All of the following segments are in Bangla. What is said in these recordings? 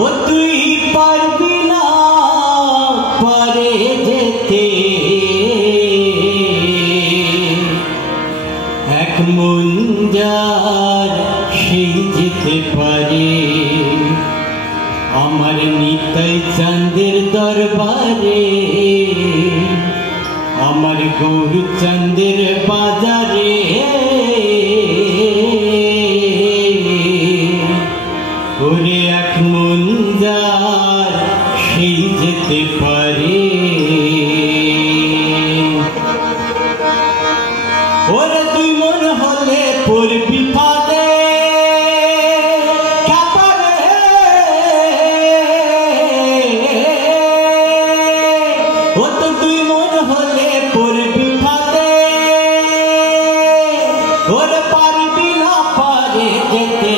ও তুই পারবি না পারে যেতে এক মন যার সেই যেতে পারে আমার নিতাই চাঁদের দরবারে আমার গৌরচাঁদের বাজারে ওরে এক মন যার সেই যেতে পারে ওরে তুই মন হলে পড়বি ফাঁদে ও তো তুই মন হলে পড়বি ফাঁদে ওরে পারবি না পারে যেতে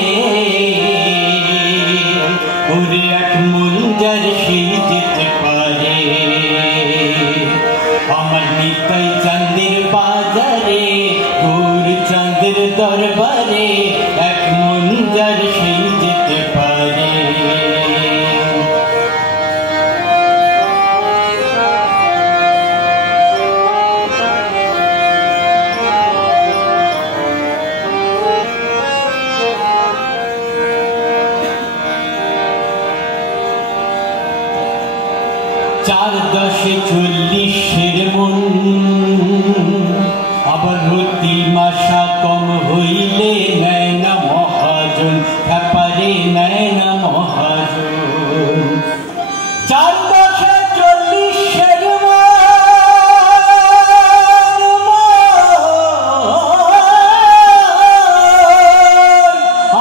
ওরে এক মন যার সেই যেতে পারে আমার নিতাই চাঁদের বাজারে গৌরচাঁদের দরবারে এক মন যার সেই যেতে পারে চার দশে 40 মন আবার রতি মাসা কম হইলে নেয় না মহাজন ব্যাপারে নেয় না মহাজন চার দশে 40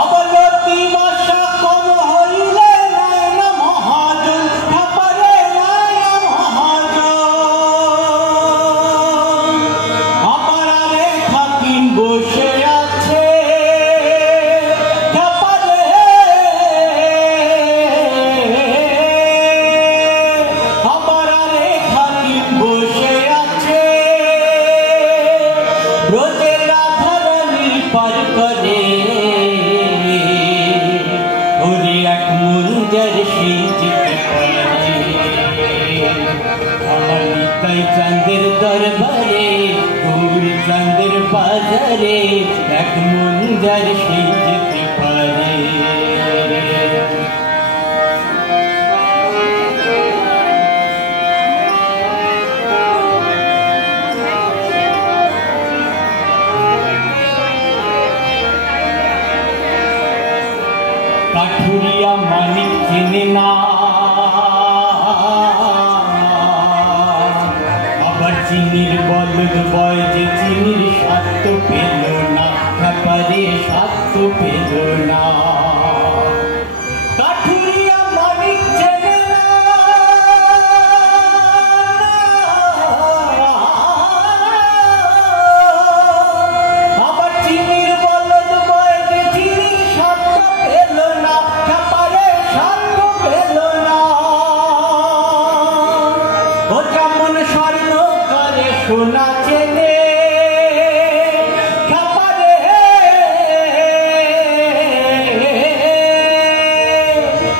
আবার রতি মাসা কম হইলে নেয় না মহাজন ব্যাপারে বসে আছে আবার খাকিম বসে আছে রোজে রাধারানী পার করে ওরে এক মন যার সেই যেতে পারে আমার নিতাই চাঁদের দরবারে গৌরচাঁদের বাজারে এক মন যার সেই যেতে পারে কাঠুরিয়া মানিক চেনে না আবার চিনির বলদ বয় যে চিনির স্বাদ তো পেল না ব্যাপারে স্বাদ তো পেল না কাঠুরিয়া মানিক চেনে না আবার চিনির বলদ বয় যে চিনির স্বাদ তো পেল না ব্যাপারে স্বাদ তো পেল না ও যেমন স্বর্ণ করে সোনা চেনে খাপারে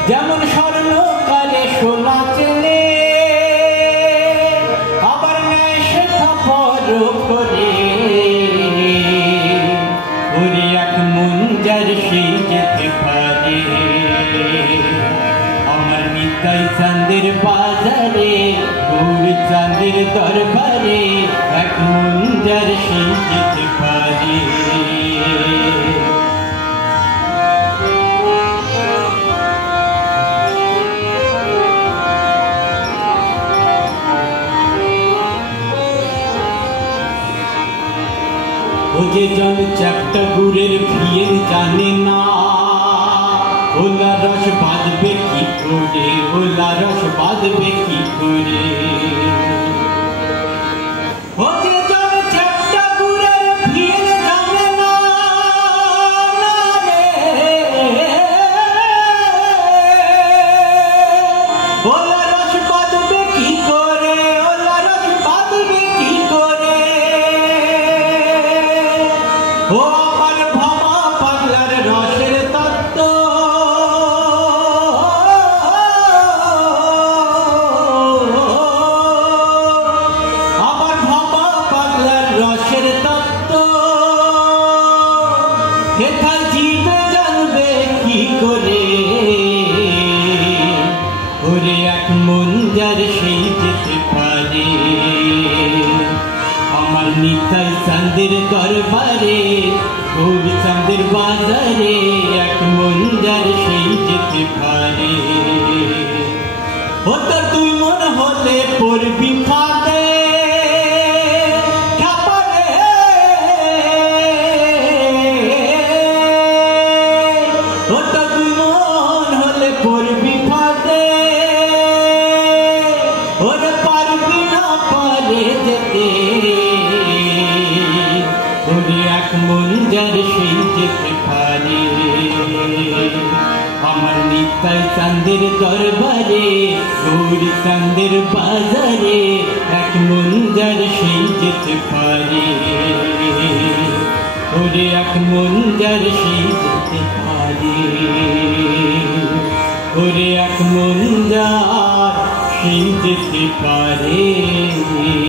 যেমন স্বর্ণ করে সোনা চেনে আবার নেয় সেটা পর করে ওরে এক মন যার সেই যেতে পারে আমার নিতাই চাঁদের বাজারে গৌরচাঁদের দরবারে এক মন যার সেই যেতে পারে ও যে জন চ্যাপ্টা গুড়ের ভিয়ের জানে না ওলা রস বাঁধবে কি করে ওলা রস বাঁধবে কি করে ও যে জন চ্যাপ্টা গুড়ের ভিয়ের জানে না ওলা রস বাঁধবে কি করে ওলা রস বাঁধবে কি করে ও আমার ভামা পাগলার রসের তত্ত্ব নিতাই চাঁদের দরবারে গৌরী চাঁদের বাজারে এক মন যার সেই যেতে পারে। ও তো তুই মন হলে পড়বি ফাঁদে খাপারে, ও তো তুই মন হলে পড়বি ফাঁদে, ওরে পারবি না পারে যেতে, ওরে এক মন যার সেই যেতে পারে। আমার নিতাই চাঁদের দরবারে গৌরী চাঁদের বাজারে এক মন যার সেই যেতে পারে, ওরে এক মন যার সেই যেতে পারে, ওরে এক মন যার সেই যেতে পারে।